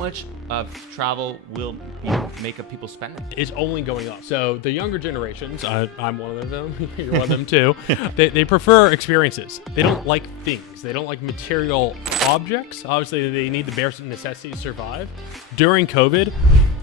much of travel will make up people's spending? Is only going up. So the younger generations, I'm one of them, you're one of them too, they prefer experiences. They don't like things. They don't like material objects. Obviously, they need the bare necessities to survive. During COVID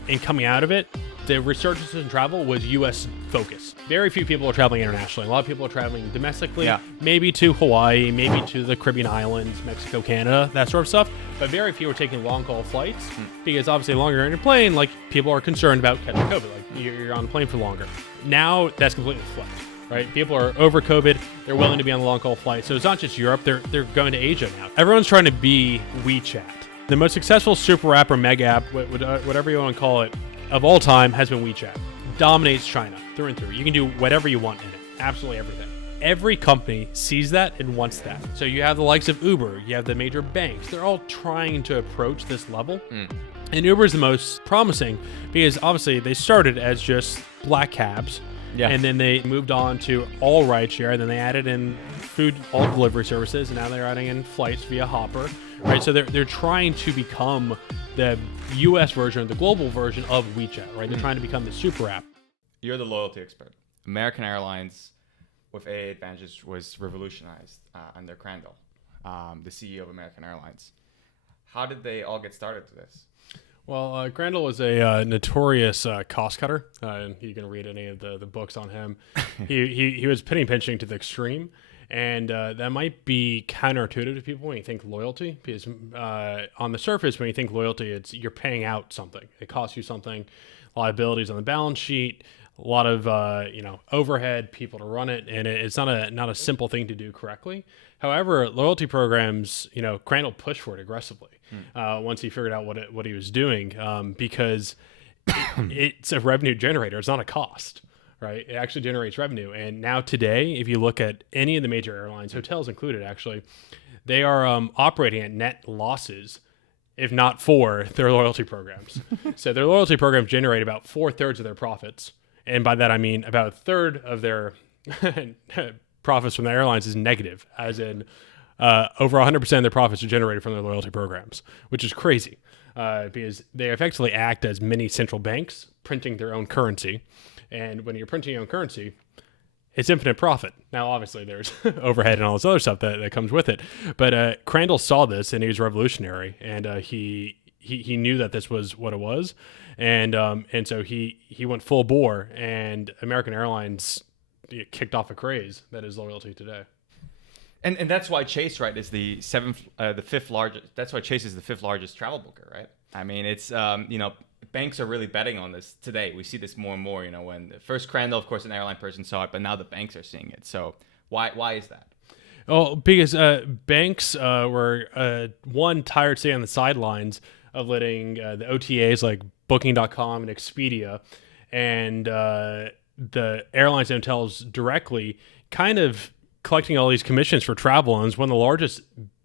and coming out of it, the resurgence in travel was U.S. focused. Very few people are traveling internationally. A lot of people are traveling domestically, maybe to Hawaii, maybe to the Caribbean islands, Mexico, Canada, that sort of stuff. But very few are taking long-haul flights because obviously longer you're in a plane, like people are concerned about catching COVID. Like you're on the plane for longer. Now that's completely flipped, right? People are over COVID. They're willing to be on the long-haul flight. So it's not just Europe. They're going to Asia now. Everyone's trying to be WeChat. The most successful super app or mega app, whatever you want to call it, of all time has been WeChat. Dominates China through and through. You can do whatever you want in it. Absolutely everything. Every company sees that and wants that. So you have the likes of Uber, you have the major banks. They're all trying to approach this level. And Uber is the most promising because obviously they started as just black cabs. And then they moved on to all rideshare, and then they added in food, all delivery services, and now they're adding in flights via Hopper, right? So they're trying to become the US version, the global version of WeChat, right? They're trying to become the super app. You're the loyalty expert. American Airlines with AA Advantages was revolutionized under Crandall, the CEO of American Airlines. How did they all get started to this? Well, Crandall was a notorious cost cutter. You can read any of the books on him. He was penny pinching to the extreme. And that might be counterintuitive to people when you think loyalty, because on the surface, when you think loyalty, it's you're paying out something. It costs you something, liabilities on the balance sheet, a lot of overhead, people to run it, and it's not a simple thing to do correctly. However, loyalty programs, Crandall pushed for it aggressively once he figured out what he was doing, because it's a revenue generator. It's not a cost. Right, it actually generates revenue, and now today, if you look at any of the major airlines, hotels included, actually, they are operating at net losses, if not for their loyalty programs. So their loyalty programs generate about 4/3 of their profits, and by that I mean about 1/3 of their profits from the airlines is negative, as in over 100% of their profits are generated from their loyalty programs, which is crazy because they effectively act as mini central banks printing their own currency. And when you're printing your own currency, it's infinite profit. Now, obviously, there's overhead and all this other stuff that comes with it. But Crandall saw this, and he was revolutionary. And he knew that this was what it was. And so he went full bore. And American Airlines kicked off a craze that is loyalty today. And that's why Chase, right, is the fifth largest. That's why Chase is the fifth largest travel booker, right? I mean, it's banks are really betting on this today. We see this more and more. When first Crandall, of course, an airline person saw it, but now the banks are seeing it. So why is that? Well, because banks were tired sitting on the sidelines of letting the OTAs like Booking.com and Expedia and the airlines and hotels directly kind of collecting all these commissions for travel, and it's one of the largest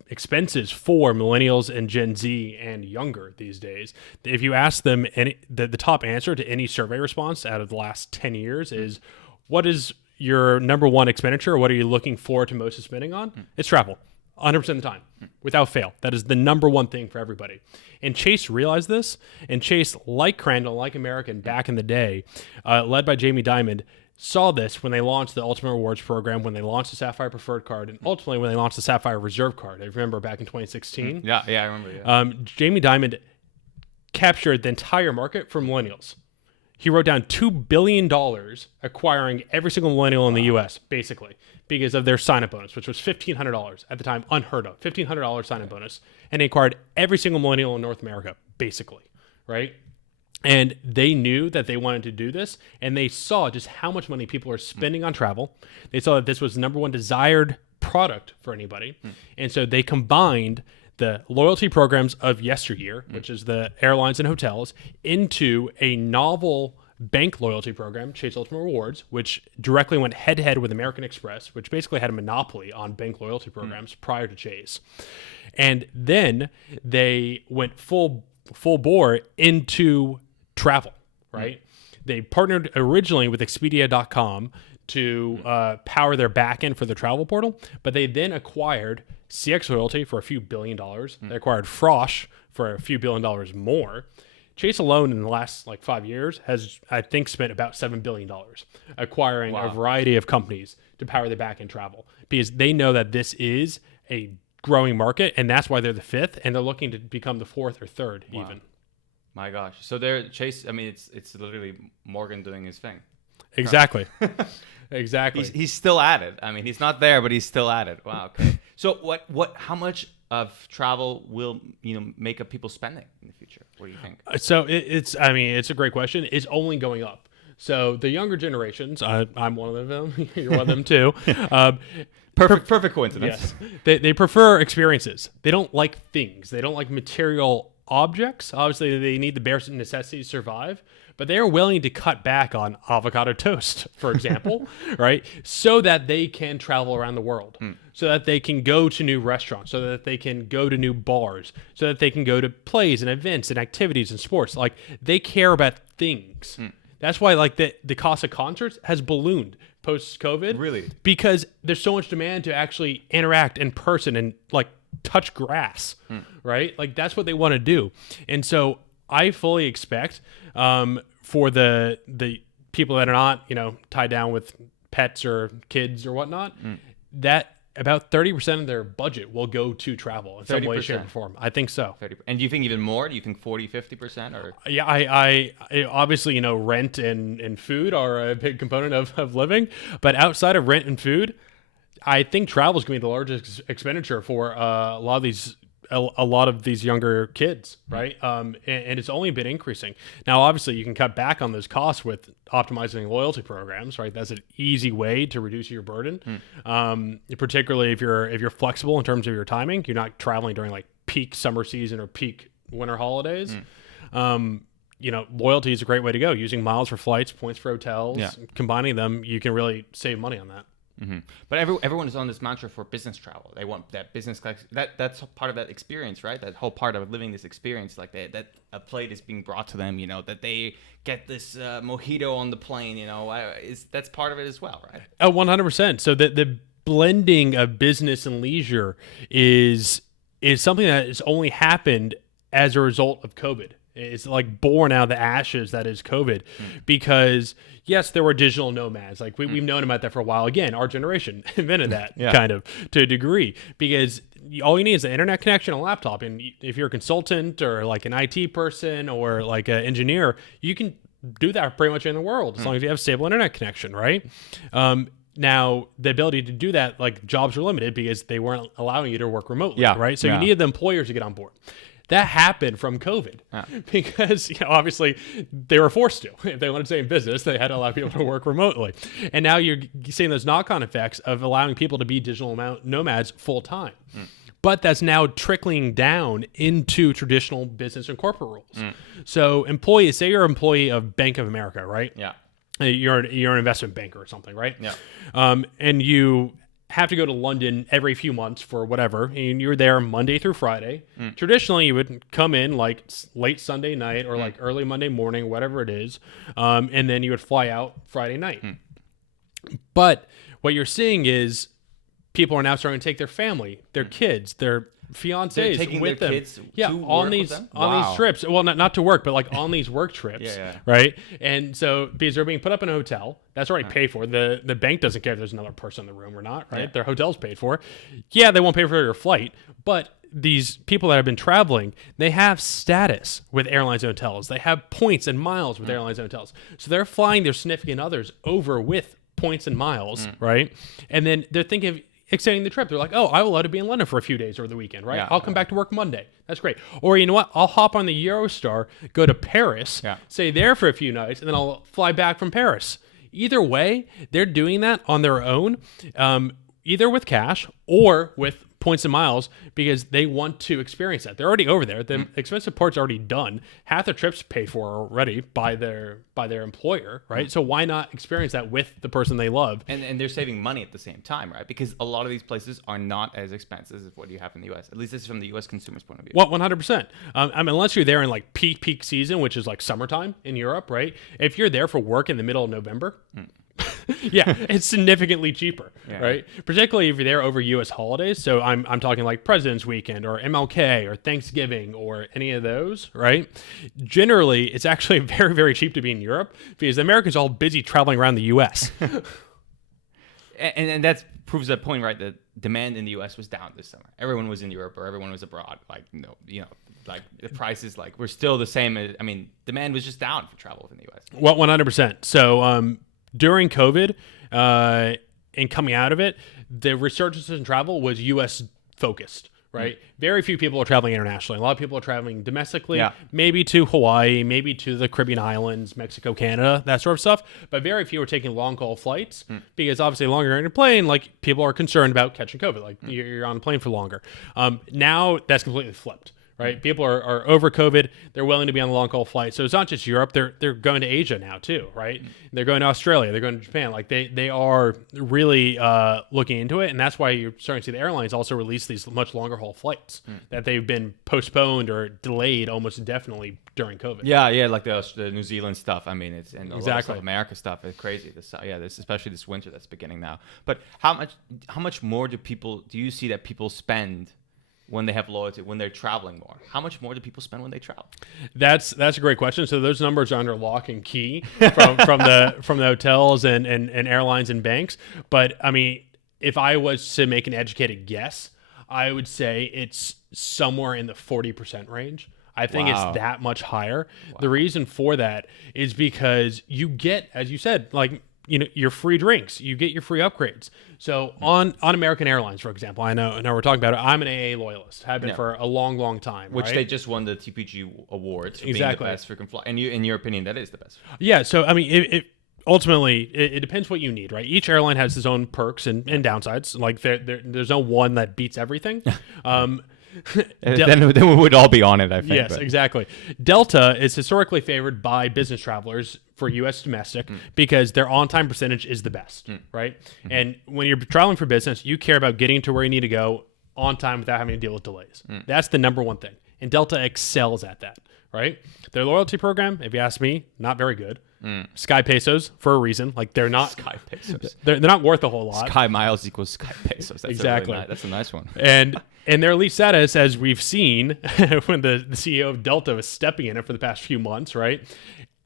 expenses for millennials and Gen Z and younger these days. If you ask them, the top answer to any survey response out of the last 10 years is, what is your number one expenditure? What are you looking forward to most of spending on? It's travel, 100% of the time, without fail. That is the number one thing for everybody. And Chase realized this, and Chase, like Crandall, like American back in the day, led by Jamie Dimon, saw this when they launched the Ultimate Rewards program, when they launched the Sapphire Preferred card, and ultimately when they launched the Sapphire Reserve card. I remember back in 2016. Yeah, I remember. Jamie Dimon captured the entire market for millennials. He wrote down $2 billion acquiring every single millennial in the U.S., basically, because of their sign-up bonus, which was $1,500 at the time, unheard of, $1,500 sign-up bonus. And he acquired every single millennial in North America, basically, right? And they knew that they wanted to do this, and they saw just how much money people are spending on travel. They saw that this was the number one desired product for anybody. And so they combined the loyalty programs of yesteryear, which is the airlines and hotels, into a novel bank loyalty program, Chase Ultimate Rewards, which directly went head-to-head with American Express, which basically had a monopoly on bank loyalty programs prior to Chase. And then they went full bore into travel, right? They partnered originally with Expedia.com to power their backend for the travel portal, but they then acquired CX Loyalty for a few $1 billion. They acquired Frosh for a few $1 billion more. Chase alone in the last like 5 years has, I think, spent about $7 billion acquiring a variety of companies to power the back end travel, because they know that this is a growing market, and that's why they're the fifth, and they're looking to become the fourth or third even. My gosh. So they're Chase, I mean, it's literally Morgan doing his thing. Exactly. Exactly. He's still at it. I mean, he's not there, but he's still at it. Wow. Okay. So how much of travel will make up people's spending in the future? What do you think? So it's a great question. It's only going up. So the younger generations, I'm one of them. You're one of them too. Perfect coincidence. Yes. They prefer experiences. They don't like things. They don't like material objects. Obviously, they need the bare necessities to survive, but they are willing to cut back on avocado toast, for example, right? So that they can travel around the world, so that they can go to new restaurants, so that they can go to new bars, so that they can go to plays and events and activities and sports. Like, they care about things. That's why like the cost of concerts has ballooned post-COVID. Really? Because there's so much demand to actually interact in person and like touch grass, right? Like, that's what they want to do. And so I fully expect for the people that are not, tied down with pets or kids or whatnot, that about 30% of their budget will go to travel in some way, shape, or form. I think so. 30%. And do you think even more? Do you think 40, 50%? Or yeah, I obviously, rent and food are a big component of living, but outside of rent and food, I think travel is going to be the largest expenditure for a lot of these younger kids, right? And it's only been increasing. Now, obviously, you can cut back on those costs with optimizing loyalty programs, right? That's an easy way to reduce your burden, particularly if you're flexible in terms of your timing. You're not traveling during like peak summer season or peak winter holidays. Loyalty is a great way to go. Using miles for flights, points for hotels, combining them, you can really save money on that. But everyone is on this mantra for business travel. They want that business class. That's part of that experience, right? That whole part of living this experience, like that a plate is being brought to them. That they get this mojito on the plane. That's part of it as well, right? 100%. So the blending of business and leisure is something that has only happened as a result of COVID. It's like born out of the ashes that is COVID, because yes, there were digital nomads. Like we've known about that for a while. Again, our generation invented that kind of to a degree, because all you need is an internet connection, a laptop. And if you're a consultant or like an IT person or like an engineer, you can do that pretty much in the world as long as you have stable internet connection, right? Now, the ability to do that, like jobs are limited because they weren't allowing you to work remotely, right? So you needed the employers to get on board. That happened from COVID because obviously they were forced to. If they wanted to stay in business, they had to allow people to work remotely. And now you're seeing those knock-on effects of allowing people to be digital nomads full time. But that's now trickling down into traditional business and corporate roles. So employees, say you're an employee of Bank of America, right? Yeah. You're an investment banker or something, right? Yeah. And you have to go to London every few months for whatever, and you're there Monday through Friday. Traditionally, you would come in like late Sunday night or like early Monday morning, whatever it is, and then you would fly out Friday night. But what you're seeing is people are now starting to take their family, their kids, their fiancés with them. Kids on these trips. Well, not to work, but like on these work trips, right? And so because they're being put up in a hotel, that's already paid for. The bank doesn't care if there's another person in the room or not, right? Their hotel's paid for. Yeah, they won't pay for your flight, but these people that have been traveling, they have status with airlines and hotels. They have points and miles with airlines and hotels. So they're flying their significant others over with points and miles, right? And then they're thinking of extending the trip. They're like, oh, I will love to be in London for a few days over the weekend, right? I'll come back to work Monday. That's great. Or you know what? I'll hop on the Eurostar, go to Paris, stay there for a few nights, and then I'll fly back from Paris. Either way, they're doing that on their own, either with cash or with points and miles, because they want to experience that. They're already over there. The expensive part's already done. Half the trip's paid for already by their employer, right? So why not experience that with the person they love? And they're saving money at the same time, right? Because a lot of these places are not as expensive as what you have in the US. At least this is from the US consumer's point of view. Well, 100%. I mean, unless you're there in like peak season, which is like summertime in Europe, right? If you're there for work in the middle of November, Yeah, it's significantly cheaper, Yeah. right? Particularly if you're there over U.S. holidays. So I'm talking like President's Weekend or MLK or Thanksgiving or any of those, right? Generally, it's actually very, very cheap to be in Europe because the Americans are all busy traveling around the U.S. And that proves that point, right? That demand in the U.S. was down this summer. Everyone was in Europe or everyone was abroad. Like, no, like the prices, like, were still the same. I mean, demand was just down for travel in the U.S. Well, 100%. So during COVID and coming out of it, the resurgence in travel was U.S. focused, right? Very few people are traveling internationally. A lot of people are traveling domestically, maybe to Hawaii, maybe to the Caribbean islands, Mexico, Canada, that sort of stuff. But very few are taking long haul flights because obviously longer you're in a plane, like people are concerned about catching COVID. Like you're on a plane for longer. Now that's completely flipped. Right, people are over COVID. They're willing to be on the long haul flight. So it's not just Europe. They're going to Asia now too, right? They're going to Australia. They're going to Japan. Like they are really looking into it, and that's why you're starting to see the airlines also release these much longer haul flights that they've been postponed or delayed almost indefinitely during COVID. Yeah, like the New Zealand stuff. I mean, it's and a lot of Exactly. South America stuff. It's crazy. This especially this winter that's beginning now. But how much more do you see that people spend when they have loyalty, when they're traveling more? How much more do people spend when they travel? That's a great question. So those numbers are under lock and key from the hotels and airlines and banks. But I mean, if I was to make an educated guess, I would say it's somewhere in the 40% range. I think it's that much higher. Wow. The reason for that is because you get, as you said, like, your free drinks, you get your free upgrades. So on American Airlines, for example, I know we're talking about it. I'm an AA loyalist, have been for a long, long time. Which right? they just won the TPG awards for being the best freaking flight. And in your opinion, that is the best. Yeah. So I mean, ultimately, it depends what you need, right? Each airline has its own perks and downsides. Like there's no one that beats everything. Then we would all be on it, I think. Yes, exactly. Delta is historically favored by business travelers for U.S. domestic because their on-time percentage is the best, right? And when you're traveling for business, you care about getting to where you need to go on time without having to deal with delays. That's the number one thing. And Delta excels at that, right? Their loyalty program, if you ask me, not very good. Sky Pesos for a reason. Like they're not Sky Pesos. They're not worth a whole lot. Sky Miles equals Sky Pesos. That's Exactly. That's a nice one. And their elite status, as we've seen when the CEO of Delta was stepping in it for the past few months, right?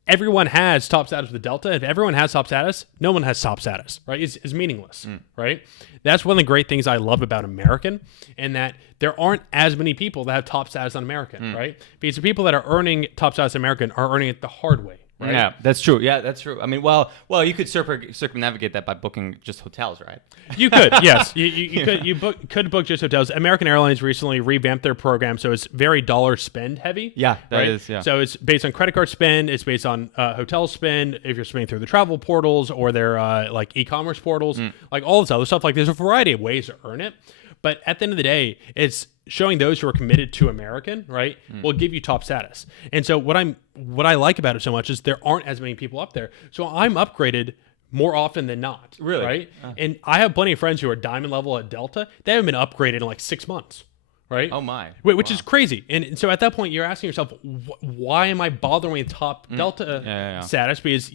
Everyone has top status with Delta. If everyone has top status, no one has top status, right? It's meaningless, right? That's one of the great things I love about American, and that there aren't as many people that have top status on American, right? Because the people that are earning top status on American are earning it the hard way. Right? Yeah, that's true. Yeah, that's true. I mean, well, you could circumnavigate that by booking just hotels, right? You could, yes. You could book just hotels. American Airlines recently revamped their program, so it's very dollar spend heavy. Yeah, that right? is. Yeah. So it's based on credit card spend. It's based on hotel spend. If you're spending through the travel portals or their like e-commerce portals, like all this other stuff. Like there's a variety of ways to earn it. But at the end of the day, it's showing those who are committed to American, right, will give you top status. And so what I like about it so much is there aren't as many people up there. So I'm upgraded more often than not. Really? Right? And I have plenty of friends who are diamond level at Delta. They haven't been upgraded in like 6 months. Right? Oh my. Which is crazy. And so at that point, you're asking yourself, why am I bothering with top Delta status? Because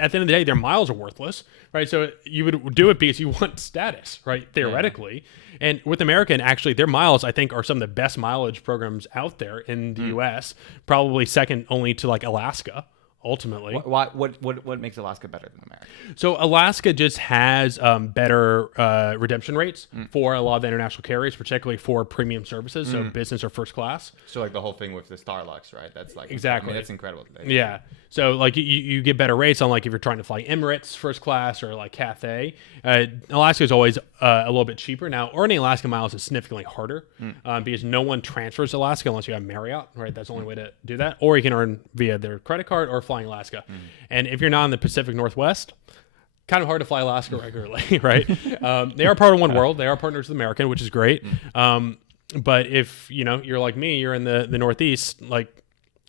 at the end of the day, their miles are worthless, right? So you would do it because you want status, right? Theoretically. And with American, actually, their miles, I think, are some of the best mileage programs out there in the U.S., probably second only to like Alaska. Ultimately, what makes Alaska better than America? So Alaska just has better redemption rates for a lot of the international carriers, particularly for premium services, so business or first class. So like the whole thing with the Starlux, right? That's like exactly. I mean, that's incredible. Yeah. So like you get better rates on like if you're trying to fly Emirates first class or like Cathay. Alaska is always a little bit cheaper. Now earning Alaska miles is significantly harder because no one transfers Alaska unless you have Marriott, right? That's the only way to do that. Or you can earn via their credit card or flying Alaska. And if you're not in the Pacific Northwest, kind of hard to fly Alaska regularly, right? They are part of One World. They are partners with American, which is great. But if you're like me, you're in the Northeast, like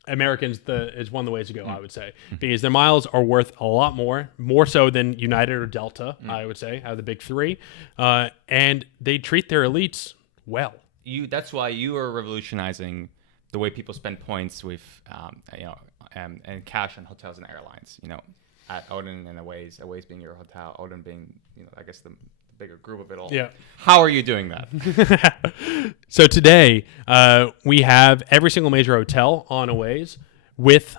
Americans is one of the ways to go, I would say, because their miles are worth a lot more so than United or Delta, I would say, out of the big three. And they treat their elites well. That's why you are revolutionizing the way people spend points with, and cash on hotels and airlines. at Odin and AWAYZ being your hotel, Odin being, I guess the bigger group of it all. Yeah. How are you doing that? So today, we have every single major hotel on AWAYZ with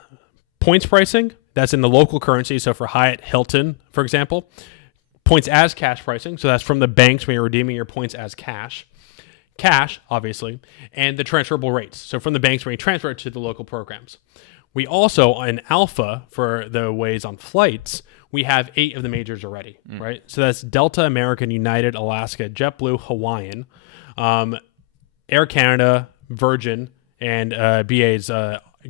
points pricing. That's in the local currency. So for Hyatt, Hilton, for example, points as cash pricing. So that's from the banks when you're redeeming your points as cash, obviously, and the transferable rates. So from the banks when you transfer it to the local programs. We also, in Alpha for the AWAYZ on flights, we have 8 of the majors already, right? So that's Delta, American, United, Alaska, JetBlue, Hawaiian, Air Canada, Virgin, and BA's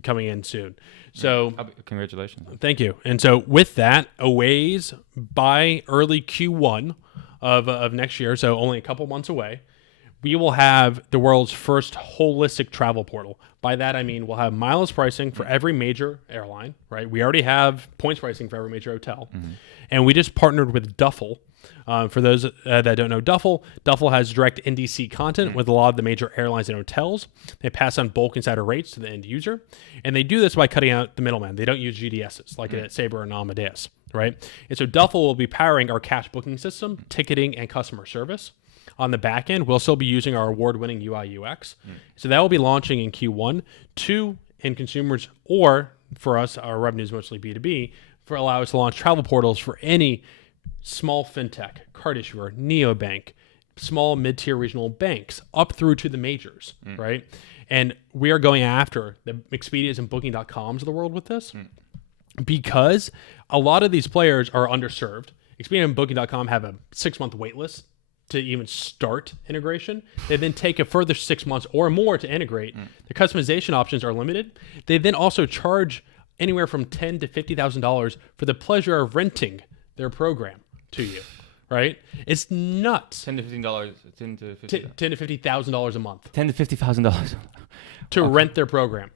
coming in soon. So congratulations. Thank you. And so with that, AWAYZ by early Q1 of next year, so only a couple months away, we will have the world's first holistic travel portal. By that, I mean we'll have mileage pricing for every major airline, right? We already have points pricing for every major hotel. And we just partnered with Duffel. For those that don't know Duffel has direct NDC content with a lot of the major airlines and hotels. They pass on bulk insider rates to the end user. And they do this by cutting out the middleman. They don't use GDSs like at Sabre and Amadeus, right? And so Duffel will be powering our cash booking system, ticketing, and customer service. On the back end, we'll still be using our award-winning UI UX. So that will be launching in Q1 to end consumers, or for us, our revenue is mostly B2B, for allow us to launch travel portals for any small fintech, card issuer, neobank, small mid-tier regional banks, up through to the majors, right? And we are going after the Expedias and Booking.coms of the world with this because a lot of these players are underserved. Expedia and Booking.com have a 6-month wait list to even start integration. They then take a further 6 months or more to integrate. The customization options are limited. They then also charge anywhere from $10,000 to $50,000 for the pleasure of renting their program to you, right? It's nuts. $10 to $15, $10,000 to $50,000 a month $10,000 to $50,000 to rent their program.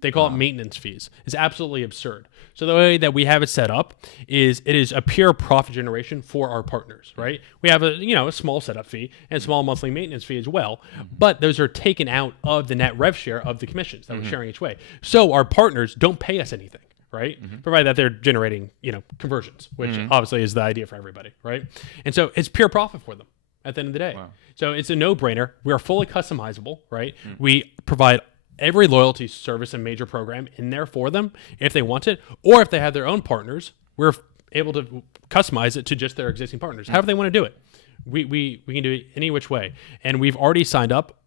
They call it maintenance fees. It's absolutely absurd. So the way that we have it set up is it is a pure profit generation for our partners, right? We have a small setup fee and a small monthly maintenance fee as well, but those are taken out of the net rev share of the commissions that we're sharing each way. So our partners don't pay us anything, right? Provided that they're generating, conversions, which obviously is the idea for everybody, right? And so it's pure profit for them at the end of the day. Wow. So it's a no-brainer. We are fully customizable, right? We provide every loyalty service and major program in there for them if they want it, or if they have their own partners, we're able to customize it to just their existing partners. However they want to do it, we can do it any which way. And we've already signed up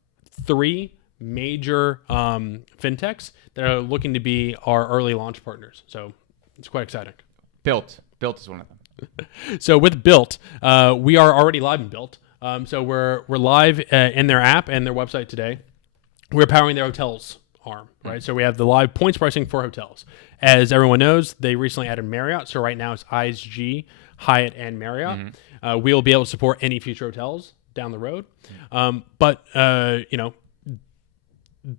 3 major fintechs that are looking to be our early launch partners. So it's quite exciting. Built is one of them. So with Built, we are already live in Built. So we're live in their app and their website today. We're powering their hotels arm, right? So we have the live points pricing for hotels. As everyone knows, they recently added Marriott. So right now it's ISG, Hyatt, and Marriott. We'll be able to support any future hotels down the road. But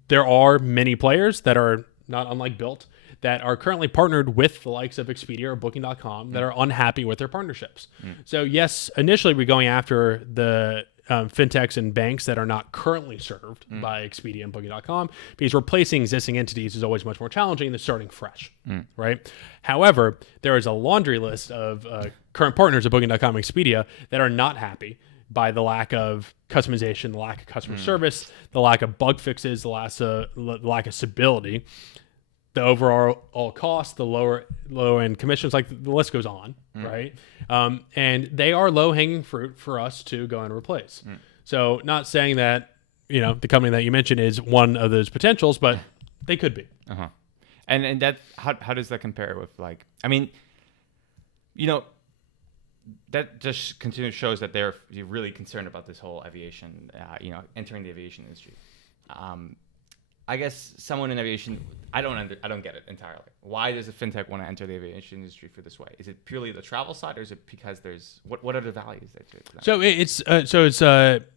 there are many players that are not unlike Built that are currently partnered with the likes of Expedia or Booking.com that are unhappy with their partnerships. So yes, initially we're going after the fintechs and banks that are not currently served by Expedia and Booking.com, because replacing existing entities is always much more challenging than starting fresh, right? However, there is a laundry list of current partners of Booking.com and Expedia that are not happy by the lack of customization, the lack of customer service, the lack of bug fixes, the lack of stability, the overall cost, the low end commissions, like the list goes on, right? And they are low hanging fruit for us to go and replace. So not saying that, the company that you mentioned is one of those potentials, but they could be. And that, how does that compare with that just continues shows that they're really concerned about this whole aviation, entering the aviation industry. I guess someone in aviation, I don't get it entirely. Why does a fintech want to enter the aviation industry for this way? Is it purely the travel side, or is it because there's what are the values there to it? So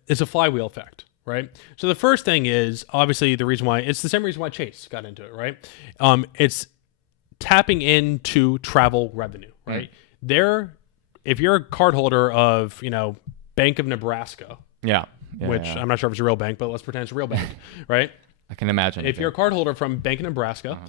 it's a flywheel effect, right? So the first thing is obviously the reason why it's the same reason why Chase got into it, right? It's tapping into travel revenue, right? If you're a cardholder of Bank of Nebraska, which I'm not sure if it's a real bank, but let's pretend it's a real bank, right? I can imagine. If you're a cardholder from Bank of Nebraska,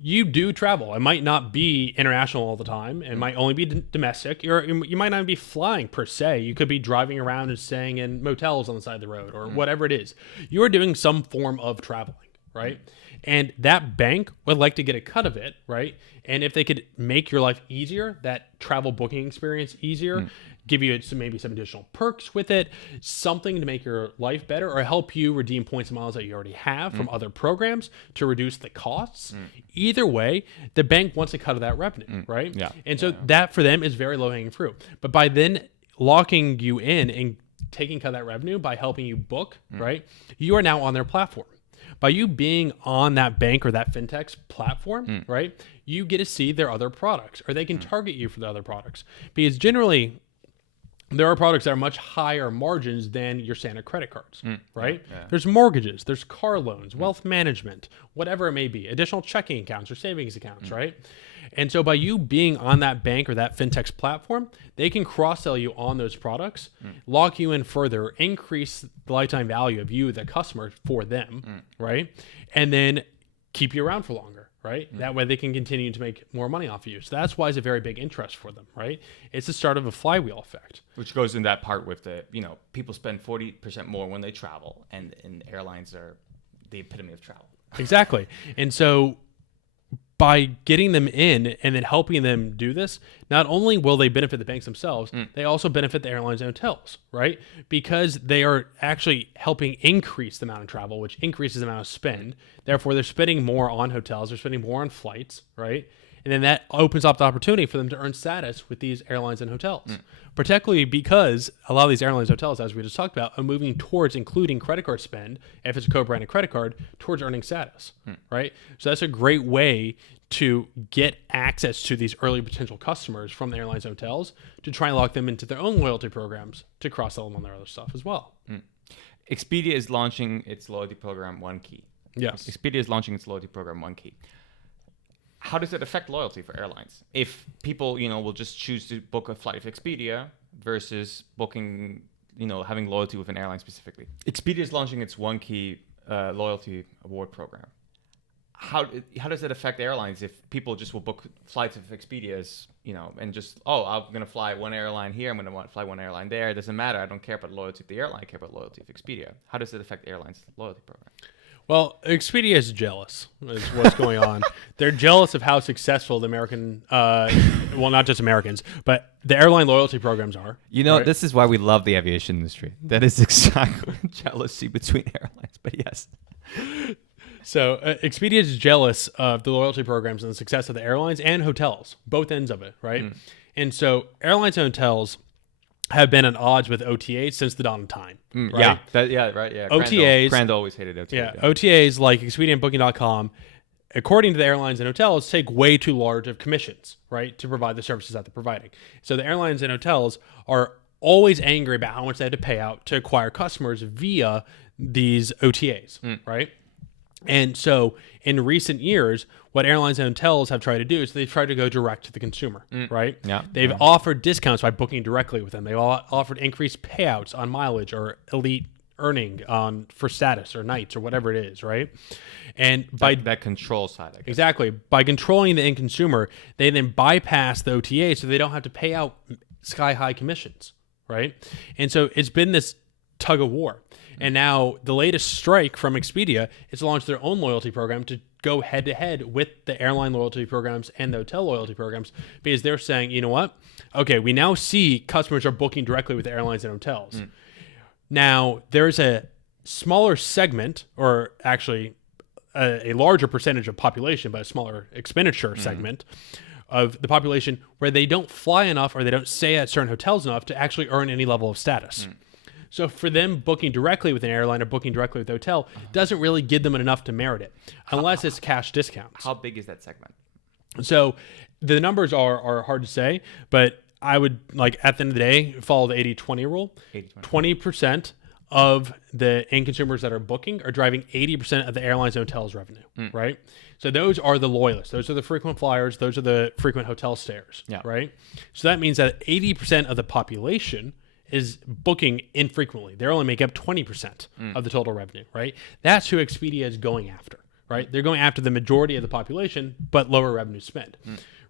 you do travel. It might not be international all the time. It might only be domestic. You might not be flying per se. You could be driving around and staying in motels on the side of the road or whatever it is. You are doing some form of traveling, right? And that bank would like to get a cut of it, right? And if they could make your life easier, that travel booking experience easier, give you maybe some additional perks with it, something to make your life better, or help you redeem points and miles that you already have from other programs to reduce the costs. Either way, the bank wants a cut of that revenue, right? Yeah. And so that for them is very low hanging fruit. But by then locking you in and taking cut of that revenue by helping you book, right? You are now on their platform. By you being on that bank or that fintech's platform, right? You get to see their other products, or they can target you for the other products. Because generally, there are products that are much higher margins than your standard credit cards, right? Yeah. There's mortgages, there's car loans, wealth management, whatever it may be, additional checking accounts or savings accounts, right? And so by you being on that bank or that fintech's platform, they can cross-sell you on those products, lock you in further, increase the lifetime value of you, the customer, for them, right? And then keep you around for longer. Right? That way they can continue to make more money off of you. So that's why it's a very big interest for them, right? It's the start of a flywheel effect. Which goes in that part with the, people spend 40% more when they travel, and airlines are the epitome of travel. Exactly. And so by getting them in and then helping them do this, not only will they benefit the banks themselves, they also benefit the airlines and hotels, right? Because they are actually helping increase the amount of travel, which increases the amount of spend. Therefore, they're spending more on hotels, they're spending more on flights, right? And then that opens up the opportunity for them to earn status with these airlines and hotels, particularly because a lot of these airlines and hotels, as we just talked about, are moving towards including credit card spend, if it's a co-branded credit card, towards earning status, right? So that's a great way to get access to these early potential customers from the airlines and hotels to try and lock them into their own loyalty programs to cross-sell them on their other stuff as well. Expedia is launching its loyalty program, OneKey. Yes. Expedia is launching its loyalty program, OneKey. How does it affect loyalty for airlines? If people, will just choose to book a flight with Expedia versus booking, having loyalty with an airline specifically. Expedia is launching its OneKey loyalty award program. How does it affect airlines if people just will book flights with Expedia's, and just, I'm going to fly one airline here, I'm going to fly one airline there. It doesn't matter. I don't care about loyalty of the airline. I care about loyalty of Expedia. How does it affect airlines' loyalty program? Well, Expedia is jealous, is what's going on. They're jealous of how successful the American, well, not just Americans, but the airline loyalty programs are. Right? This is why we love the aviation industry. That is exactly jealousy between airlines, but yes. So Expedia is jealous of the loyalty programs and the success of the airlines and hotels, both ends of it, right? And so airlines and hotels have been at odds with OTAs since the dawn of time. Right? Yeah. OTAs. Crandall always hated OTAs. Yeah, OTAs like Expedia and Booking.com, according to the airlines and hotels, take way too large of commissions, right, to provide the services that they're providing. So the airlines and hotels are always angry about how much they have to pay out to acquire customers via these OTAs, right? And so in recent years, what airlines and hotels have tried to do is they've tried to go direct to the consumer, right? Yeah. They've offered discounts by booking directly with them. They've offered increased payouts on mileage or elite earning for status or nights or whatever it is, right? And by that control side, I guess. Exactly. By controlling the end consumer, they then bypass the OTA so they don't have to pay out sky-high commissions, right? And so it's been this tug of war. And now the latest strike from Expedia is to launch their own loyalty program to go head to head with the airline loyalty programs and the hotel loyalty programs, because they're saying, you know what? Okay, we now see customers are booking directly with the airlines and hotels. Now there's a smaller segment, or actually a larger percentage of population, but a smaller expenditure segment of the population where they don't fly enough or they don't stay at certain hotels enough to actually earn any level of status. So for them, booking directly with an airline or booking directly with a hotel doesn't really give them enough to merit it, unless it's cash discounts. How big is that segment? So the numbers are hard to say, but I would, at the end of the day, follow the 80-20 rule. 20% of the end consumers that are booking are driving 80% of the airlines and hotels revenue, right? So those are the loyalists. Those are the frequent flyers. Those are the frequent hotel stayers, right? So that means that 80% of the population is booking infrequently. They only make up 20% of the total revenue, right? That's who Expedia is going after, right? They're going after the majority of the population, but lower revenue spend.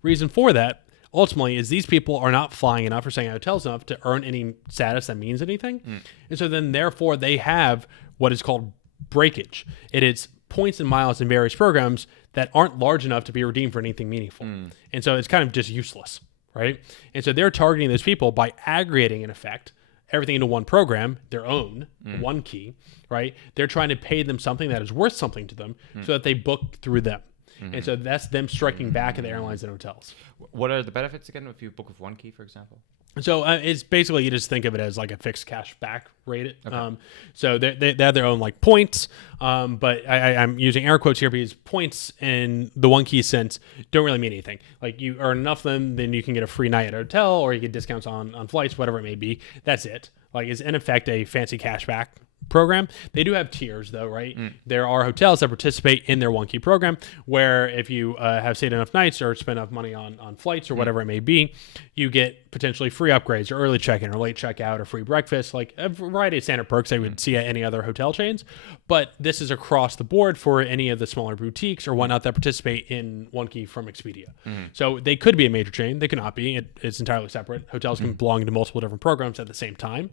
Reason for that, ultimately, is these people are not flying enough or staying at hotels enough to earn any status that means anything. And so then, therefore, they have what is called breakage. It is points and miles in various programs that aren't large enough to be redeemed for anything meaningful. And so it's kind of just useless, right? And so they're targeting those people by aggregating, in effect, everything into one program, their own, OneKey, right? They're trying to pay them something that is worth something to them so that they book through them. And so that's them striking back at the airlines and hotels. What are the benefits again if you book with OneKey, for example? So it's basically, you just think of it as like a fixed cash back rate. Okay. So they have their own like points, but I'm using air quotes here because points in the OneKey sense don't really mean anything. Like you earn enough of them, then you can get a free night at a hotel or you get discounts on flights, whatever it may be. That's it. Like it's in effect a fancy cash back program. They do have tiers though, right? There are hotels that participate in their OneKey program where if you have stayed enough nights or spent enough money on flights or whatever it may be, you get potentially free upgrades or early check-in or late checkout or free breakfast, like a variety of standard perks that you would see at any other hotel chains. But this is across the board for any of the smaller boutiques or whatnot that participate in OneKey from Expedia. So they could be a major chain. They cannot be. It's entirely separate. Hotels can belong to multiple different programs at the same time.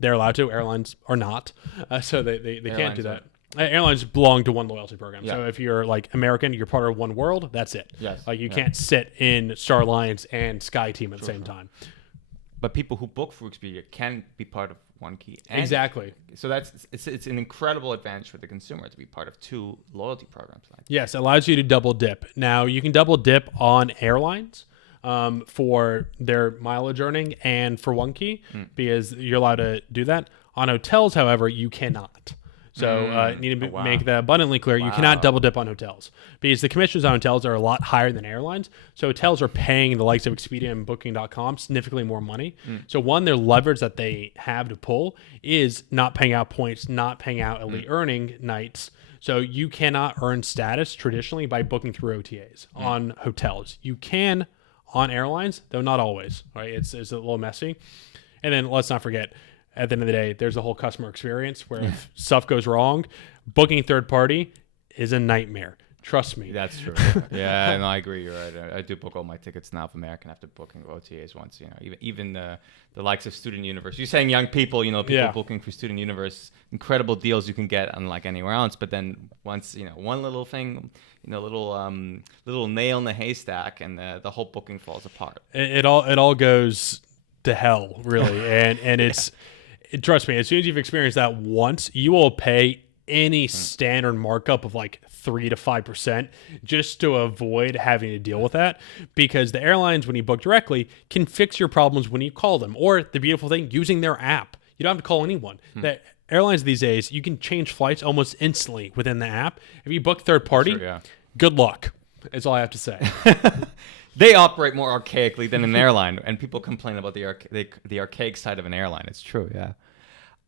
They're allowed to. Airlines are not. So they can't do that. Airlines belong to one loyalty program. Yeah. So if you're like American, you're part of One World, that's it. Yes. Like you can't sit in Star Alliance and Sky Team at the same time. But people who book through Expedia can be part of OneKey. Exactly. So it's an incredible advantage for the consumer to be part of two loyalty programs. Yes, it allows you to double dip. Now you can double dip on airlines for their mileage earning and for OneKey because you're allowed to do that. On hotels, however, you cannot. So need to make that abundantly clear. You cannot double dip on hotels because the commissions on hotels are a lot higher than airlines. So hotels are paying the likes of Expedia and Booking.com significantly more money. So one, their leverage that they have to pull is not paying out points, not paying out elite earning nights. So you cannot earn status traditionally by booking through OTAs on hotels. You can on airlines, though not always. Right? It's a little messy. And then let's not forget, at the end of the day, there's a whole customer experience where if stuff goes wrong, booking third party is a nightmare. Trust me. That's true. Yeah, no, I agree. You're right. I do book all my tickets now for American after booking OTAs once. You know, even the likes of Student Universe. You're saying young people, people booking for Student Universe, incredible deals you can get unlike anywhere else. But then once one little thing, little nail in the haystack, and the whole booking falls apart. It all goes to hell, really, and it's. Trust me, as soon as you've experienced that once, you will pay any standard markup of like 3 to 5% just to avoid having to deal with that. Because the airlines, when you book directly, can fix your problems when you call them. Or the beautiful thing, using their app. You don't have to call anyone. The airlines these days, you can change flights almost instantly within the app. If you book third party, good luck. That's all I have to say. They operate more archaically than an airline, and people complain about the archaic side of an airline. It's true, yeah.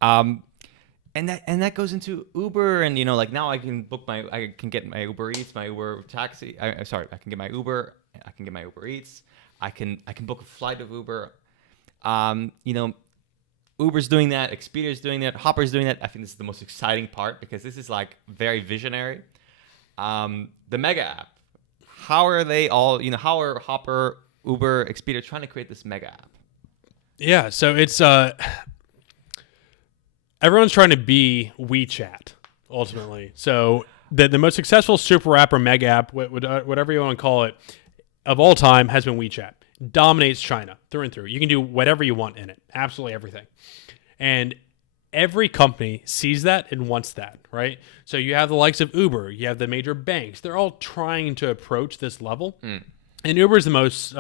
And that goes into Uber, and like now I can get my Uber Eats, my Uber taxi. I can get my Uber. I can get my Uber Eats. I can book a flight of Uber. Uber's doing that. Expedia's doing that. Hopper's doing that. I think this is the most exciting part because this is like very visionary. The mega app. How are they all, how are Hopper, Uber, Expedia trying to create this mega app? Yeah, so it's, everyone's trying to be WeChat, ultimately. So the most successful super app or mega app, whatever you want to call it, of all time has been WeChat. Dominates China through and through. You can do whatever you want in it, absolutely everything. And every company sees that and wants that, right? So you have the likes of Uber, you have the major banks. They're all trying to approach this level. And Uber is the most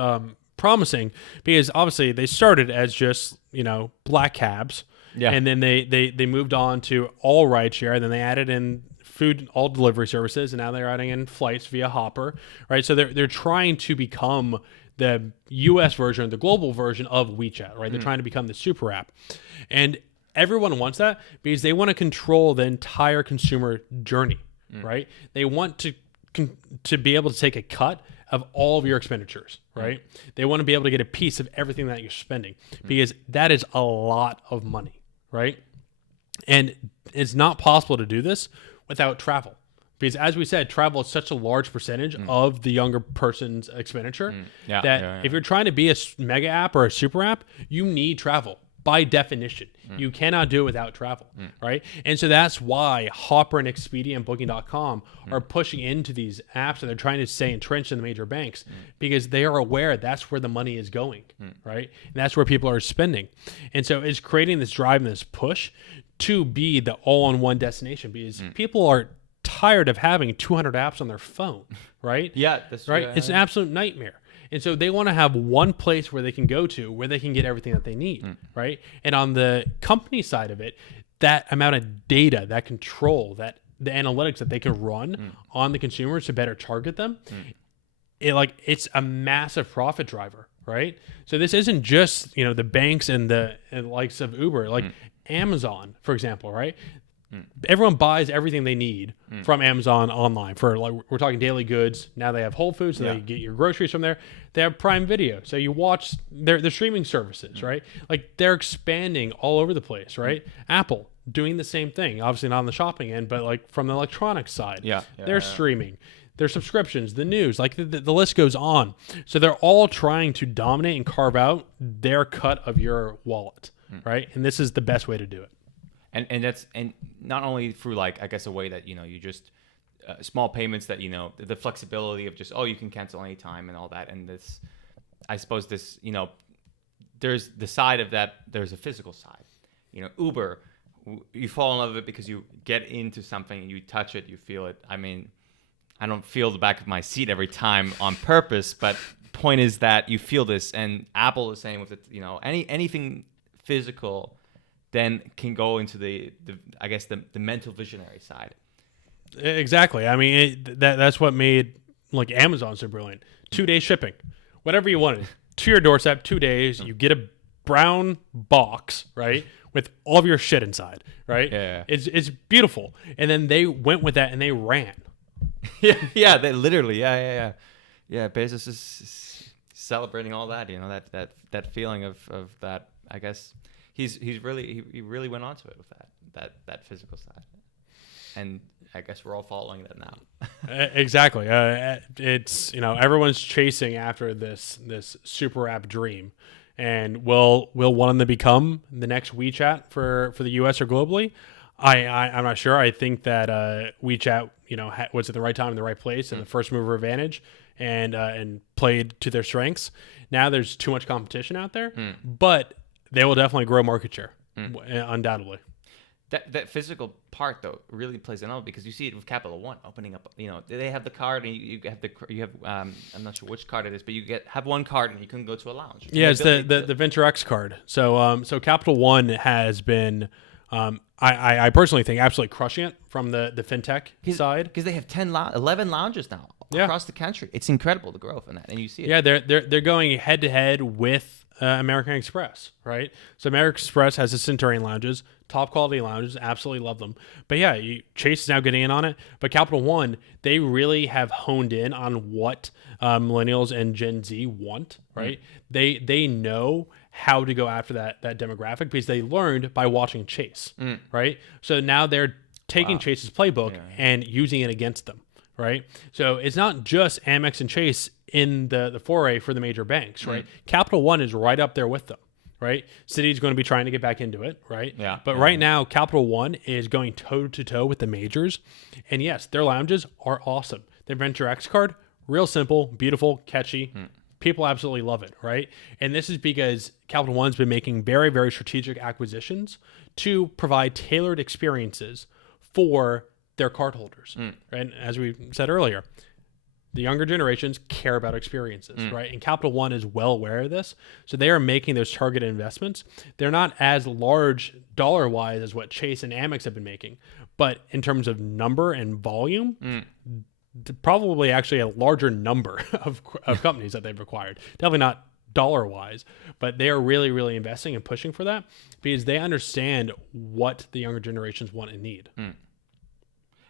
promising because obviously they started as just, black cabs. Yeah. And then they moved on to all rideshare, and then they added in food, all delivery services, and now they're adding in flights via Hopper, right? So they're trying to become the US version, the global version of WeChat, right? They're trying to become the super app. And everyone wants that because they want to control the entire consumer journey, right? They want to be able to take a cut of all of your expenditures, right? They want to be able to get a piece of everything that you're spending because that is a lot of money, right? And it's not possible to do this without travel Because as we said, travel is such a large percentage of the younger person's expenditure that if you're trying to be a mega app or a super app, you need travel by definition. You cannot do it without travel, right? And so that's why Hopper and Expedia and Booking.com are pushing into these apps, and they're trying to stay entrenched in the major banks because they are aware that's where the money is going, right? And that's where people are spending. And so it's creating this drive and this push to be the all-in-one destination because people are tired of having 200 apps on their phone, right? Yeah, that's right. Yeah. It's an absolute nightmare. And so they want to have one place where they can go to where they can get everything that they need, right? And on the company side of it, that amount of data, that control, that the analytics that they can run on the consumers to better target them, it's a massive profit driver, right? So this isn't just, the banks and the likes of Uber, like Amazon, for example, right? Everyone buys everything they need from Amazon online for, like, we're talking daily goods. Now they have Whole Foods, so they get your groceries from there. They have Prime Video, so you watch their streaming services, right? Like, they're expanding all over the place, right? Apple doing the same thing, obviously not on the shopping end, but like from the electronics side, they're streaming. Their subscriptions, the news, like the list goes on. So they're all trying to dominate and carve out their cut of your wallet, right? And this is the best way to do it. And not only through, like, I guess, a way that, you just small payments that, the flexibility of just, you can cancel anytime and all that. And this, I suppose this, there's the side of that, there's a physical side. Uber, you fall in love with it because you get into something and you touch it, you feel it. I mean, I don't feel the back of my seat every time on purpose, but point is that you feel this. And Apple is saying with it, anything physical then can go into the I guess the mental visionary side. Exactly. I mean, that's what made, like, Amazon so brilliant. 2-day shipping, whatever you wanted, to your doorstep, 2 days. You get a brown box, right, with all of your shit inside, right? Yeah. It's beautiful. And then they went with that and they ran. They literally, yeah. Bezos is celebrating all that, that feeling of that. I guess he really went onto it with that physical side, and I guess we're all following that now. Exactly. It's everyone's chasing after this super app dream, and will one of them become the next WeChat for the US or globally? I'm not sure. I think that WeChat was at the right time in the right place and the first mover advantage and played to their strengths. Now there's too much competition out there, but they will definitely grow market share, undoubtedly. That physical part, though, really plays an element because you see it with Capital One opening up. They have the card, and you have I'm not sure which card it is, but you have one card, and you can go to a lounge. Yeah, it's the Venture X card. So Capital One has been, I personally think, absolutely crushing it from the fintech side because they have 11 lounges now across the country. It's incredible, the growth in that, and you see it. Yeah, they're going head to head with American Express, right? So American Express has the Centurion lounges, top quality lounges, absolutely love them. But yeah, Chase is now getting in on it. But Capital One, they really have honed in on what millennials and Gen Z want, right? They know how to go after that demographic because they learned by watching Chase, right? So now they're taking Chase's playbook and using it against them, right? So it's not just Amex and Chase in the foray for the major banks, right? Capital One is right up there with them, right? Citi's going to be trying to get back into it, right? Yeah. But right now, Capital One is going toe-to-toe with the majors. And yes, their lounges are awesome. Their Venture X card, real simple, beautiful, catchy. People absolutely love it, right? And this is because Capital One's been making very, very strategic acquisitions to provide tailored experiences for their cardholders. And as we said earlier, the younger generations care about experiences, right? And Capital One is well aware of this. So they are making those targeted investments. They're not as large dollar-wise as what Chase and Amex have been making. But in terms of number and volume, probably actually a larger number of companies that they've acquired. Definitely not dollar-wise, but they are really, really investing and pushing for that because they understand what the younger generations want and need.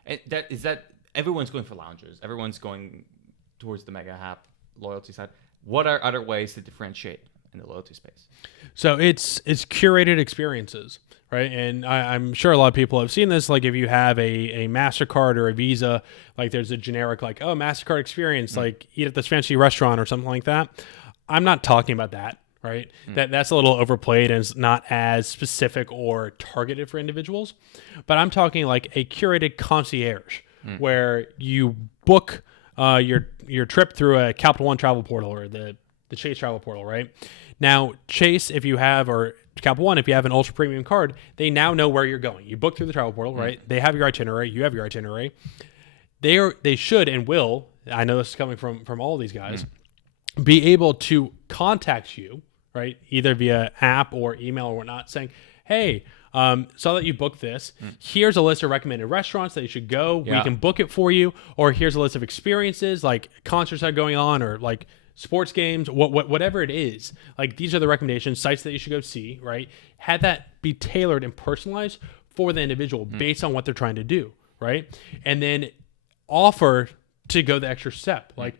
And that everyone's going for lounges. Everyone's going towards the mega app loyalty side. What are other ways to differentiate in the loyalty space. So it's curated experiences, right? And I'm sure a lot of people have seen this. Like if you have a MasterCard or a Visa, like there's a generic like, oh, MasterCard experience, like eat at this fancy restaurant or something like that. I'm not talking about that, right? That's a little overplayed and it's not as specific or targeted for individuals. But I'm talking like a curated concierge where you book your trip through a Capital One travel portal or the Chase travel portal, right? Now, Chase, if you have, or Capital One, if you have an ultra premium card, they now know where you're going. You book through the travel portal, right? They have your itinerary. You have your itinerary. They should and will, I know this is coming from all these guys, be able to contact you, right? Either via app or email or whatnot, saying, hey, saw that you booked this. Here's a list of recommended restaurants that you should go. We can book it for you. Or here's a list of experiences, like concerts that are going on or like sports games, whatever it is. Like these are the recommendations, sites that you should go see, right? Had that be tailored and personalized for the individual based on what they're trying to do, right? And then offer to go the extra step. Like,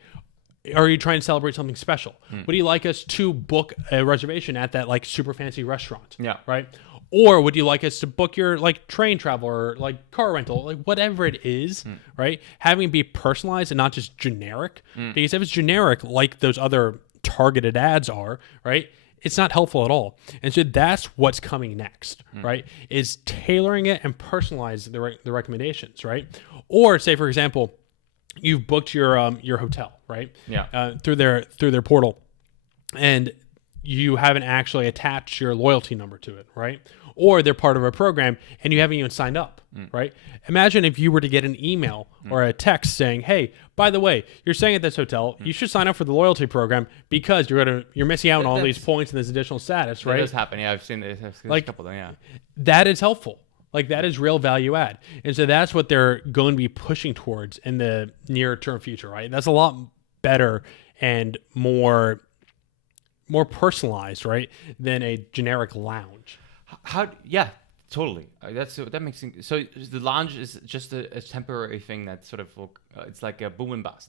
are you trying to celebrate something special? Would you like us to book a reservation at that like super fancy restaurant? Yeah. Right. Or would you like us to book your like train travel or like car rental, like whatever it is, right? Having it be personalized and not just generic, because if it's generic, like those other targeted ads are, right? It's not helpful at all. And so that's what's coming next, right? Is tailoring it and personalizing the recommendations, right? Or say, for example, you've booked your hotel, right? Through their portal, and you haven't actually attached your loyalty number to it, right? Or they're part of a program and you haven't even signed up, right? Imagine if you were to get an email or a text saying, hey, by the way, you're staying at this hotel. You should sign up for the loyalty program because you're missing out on all these points and this additional status, right? That does happen. Yeah, I've seen this. Like, a couple of them, yeah. That is helpful. Like that is real value add. And so that's what they're going to be pushing towards in the near term future, right? That's a lot better and more personalized, right, than a generic lounge. Yeah, totally. That makes sense. So the lounge is just a temporary thing that sort of it's like a boom and bust.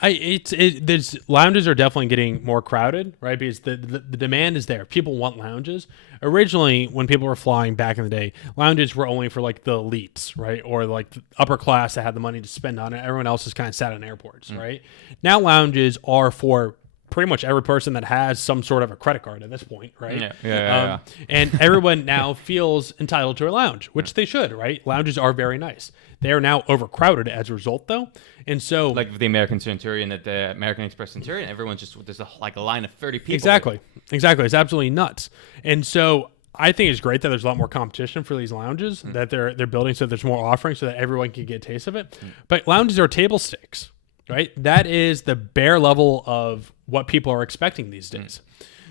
There's lounges are definitely getting more crowded, right? Because the demand is there. People want lounges. Originally, when people were flying back in the day, lounges were only for like the elites, right? Or like the upper class that had the money to spend on it. Everyone else is kind of sat in airports, right? Now lounges are for pretty much every person that has some sort of a credit card at this point, right? Yeah. And everyone now feels entitled to a lounge, which they should, right? Lounges are very nice. They are now overcrowded as a result, though. And so, like the American Centurion at the American Express Centurion, everyone's just there's a line of 30 people. Exactly. It's absolutely nuts. And so I think it's great that there's a lot more competition for these lounges that they're building, so there's more offerings so that everyone can get a taste of it. But lounges are table stakes. Right? That is the bare level of what people are expecting these days.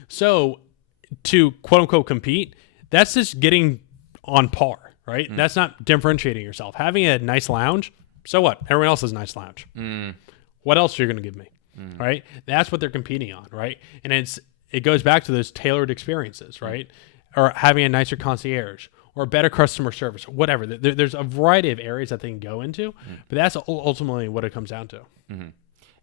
So to quote unquote compete, that's just getting on par, right? That's not differentiating yourself. Having a nice lounge, so what? Everyone else has a nice lounge. What else are you going to give me? Right? That's what they're competing on, right? And it goes back to those tailored experiences, right? Or having a nicer concierge or better customer service, whatever. There's a variety of areas that they can go into, but that's ultimately what it comes down to.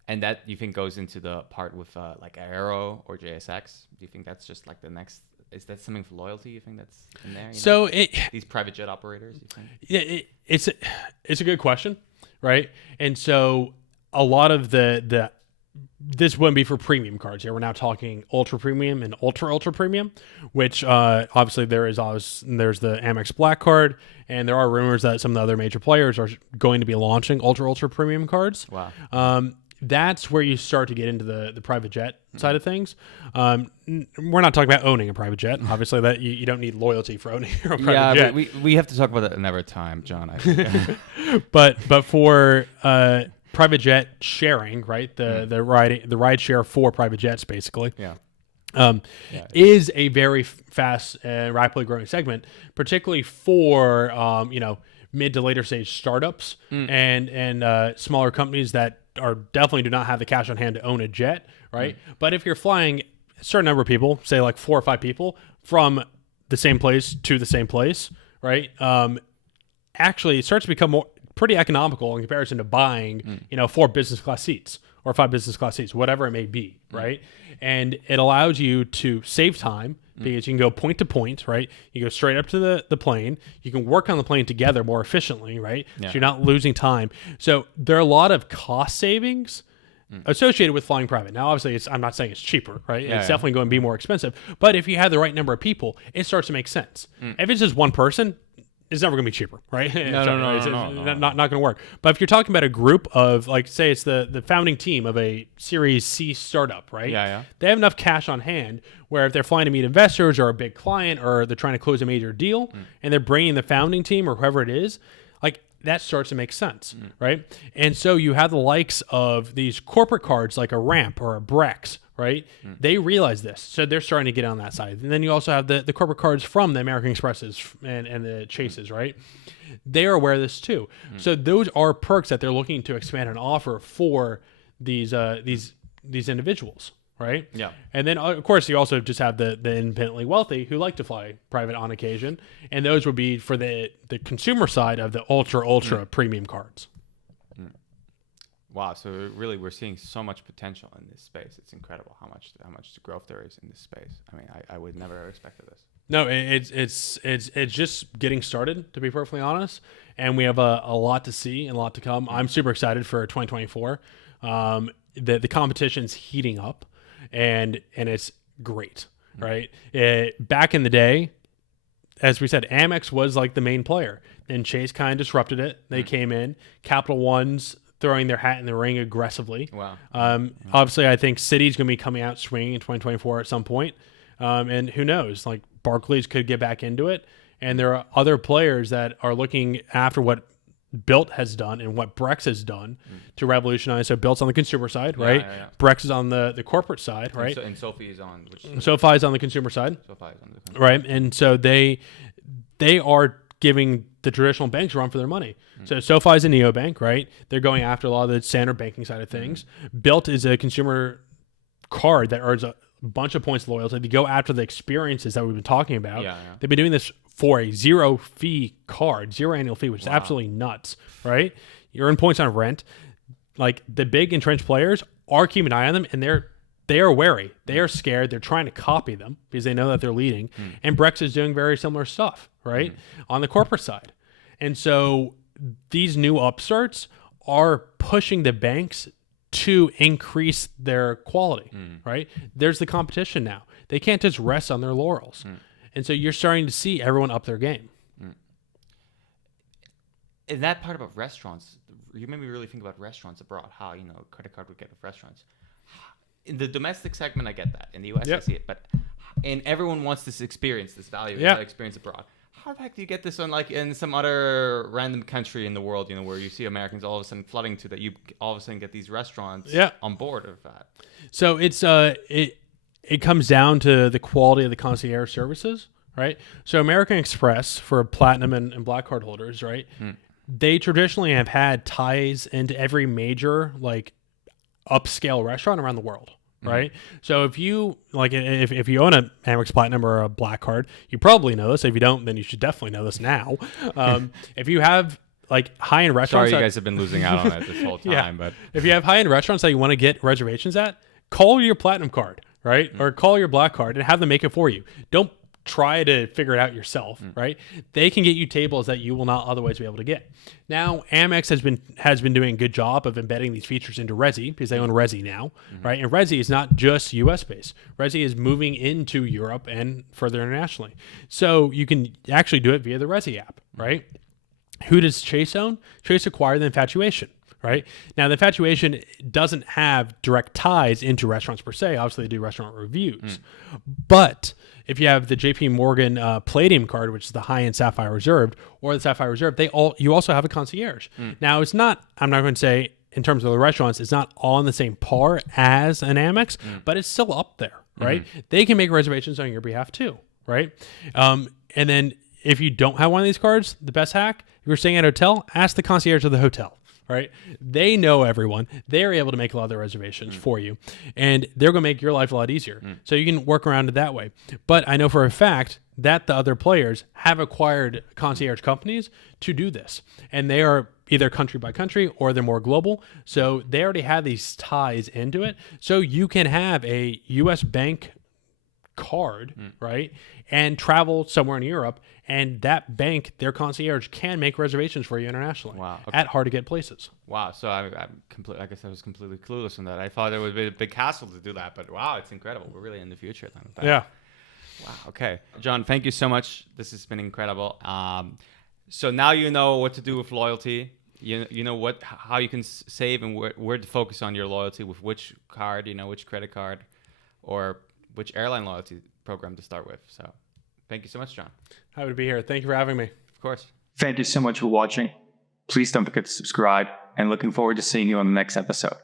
And that you think goes into the part with like Aero or JSX? Do you think that's just like the next? Is that something for loyalty? You think that's in there? So these private jet operators, you think? Yeah, it's a good question, right? And so a lot of this wouldn't be for premium cards here. We're now talking ultra premium and ultra premium, which obviously there's the Amex Black card, and there are rumors that some of the other major players are going to be launching ultra premium cards. Wow. That's where you start to get into the private jet side of things. We're not talking about owning a private jet. Obviously, that you don't need loyalty for owning a private jet. We have to talk about that another time, John. I think. but for private jet sharing, right? The ride share for private jets, basically. Is a very fast and rapidly growing segment, particularly for mid to later stage startups and smaller companies that definitely do not have the cash on hand to own a jet, right? But if you're flying a certain number of people, say like 4 or 5 people from the same place to the same place, right? Actually, it starts to become pretty economical in comparison to buying 4 business class seats or 5 business class seats, whatever it may be, right? And it allows you to save time because you can go point to point, right? You go straight up to the plane. You can work on the plane together more efficiently, right? So you're not losing time. So there are a lot of cost savings associated with flying private. Now, obviously, I'm not saying it's cheaper, right? It's definitely going to be more expensive. But if you have the right number of people, it starts to make sense. If it's just one person, it's never going to be cheaper, right? No. Not going to work. But if you're talking about a group of, like, say it's the founding team of a Series C startup, right? They have enough cash on hand where if they're flying to meet investors or a big client or they're trying to close a major deal and they're bringing the founding team or whoever it is, like, that starts to make sense, right? And so you have the likes of these corporate cards like a Ramp or a Brex, right? They realize this, so they're starting to get on that side. And then you also have the corporate cards from the American Expresses and the Chases, right? They are aware of this too. So those are perks that they're looking to expand and offer for these individuals, right? Yeah. And then of course you also just have the independently wealthy who like to fly private on occasion, and those would be for the consumer side of the ultra premium cards. Wow. So really, we're seeing so much potential in this space. It's incredible how much growth there is in this space. I mean, I would never have expected this. No, it's just getting started, to be perfectly honest, and we have a lot to see and a lot to come. I'm super excited for 2024. The competition's heating up, and it's great, right? Back in the day, as we said, Amex was like the main player. Then Chase kind of disrupted it. They came in. Capital One's throwing their hat in the ring aggressively. Wow. Obviously, I think Citi's going to be coming out swinging in 2024 at some point. And who knows? Like, Barclays could get back into it. And there are other players that are looking after what Bilt has done and what Brex has done to revolutionize. So Bilt's on the consumer side, right? Brex is on the corporate side, right? And SoFi is on SoFi is on the consumer side. SoFi is on the consumer. Right. And so they are giving the traditional banks a run for their money. So SoFi is a neobank, right? They're going after a lot of the standard banking side of things. Bilt is a consumer card that earns a bunch of points of loyalty. They go after the experiences that we've been talking about. They've been doing this for a zero fee card, zero annual fee, which is absolutely nuts, right? You earn points on rent. Like, the big entrenched players are keeping an eye on them, and they are wary. They are scared. They're trying to copy them because they know that they're leading. And Brex is doing very similar stuff, right? On the corporate side. And so these new upstarts are pushing the banks to increase their quality, right? There's the competition now. They can't just rest on their laurels. And so you're starting to see everyone up their game. In that part about restaurants, you made me really think about restaurants abroad, how, credit card would get with restaurants. In the domestic segment, I get that. In the US, I see it. But everyone wants this experience, this value, that experience abroad. How the heck do you get this on, like, in some other random country in the world, where you see Americans all of a sudden flooding to that, you all of a sudden get these restaurants on board of that? So it's it comes down to the quality of the concierge services, right? So American Express, for Platinum and Black Card holders, right? They traditionally have had ties into every major, like, upscale restaurant around the world. Right. So if you if you own a Amex Platinum or a Black Card, you probably know this. If you don't, then you should definitely know this now. If you have, like, high-end restaurants, sorry, you guys have been losing out on it this whole time. But if you have high-end restaurants that you want to get reservations at, call your Platinum card, right, or call your Black Card and have them make it for you. Don't try to figure it out yourself, right? They can get you tables that you will not otherwise be able to get. Now, Amex has been doing a good job of embedding these features into Resi because they own Resi now, right? And Resi is not just US based. Resi is moving into Europe and further internationally. So you can actually do it via the Resi app, right? Who does Chase own? Chase acquired the Infatuation. Right? Now, the Infatuation doesn't have direct ties into restaurants per se. Obviously, they do restaurant reviews. But if you have the JP Morgan Palladium card, which is the high-end Sapphire Reserved, or the Sapphire Reserve, you also have a concierge. Now, it's not, I'm not going to say, in terms of the restaurants, it's not all on the same par as an Amex, but it's still up there, right? They can make reservations on your behalf too, right? And then if you don't have one of these cards, the best hack, if you're staying at a hotel, ask the concierge of the hotel. Right? They know everyone. They're able to make a lot of the reservations for you, and they're going to make your life a lot easier. So you can work around it that way. But I know for a fact that the other players have acquired concierge companies to do this. And they are either country by country or they're more global. So they already have these ties into it. So you can have a US bank card, right, and travel somewhere in Europe, and that bank, their concierge, can make reservations for you internationally at hard to get places. Wow. So I guess I was completely clueless on that. I thought it would be a big hassle to do that, but wow, it's incredible. We're really in the future then. Yeah. Wow. Okay. John, thank you so much. This has been incredible. So now you know what to do with loyalty. You know how you can save and where to focus on your loyalty with which card, which credit card or which airline loyalty program to start with. So thank you so much, John. Happy to be here. Thank you for having me. Of course. Thank you so much for watching. Please don't forget to subscribe and looking forward to seeing you on the next episode.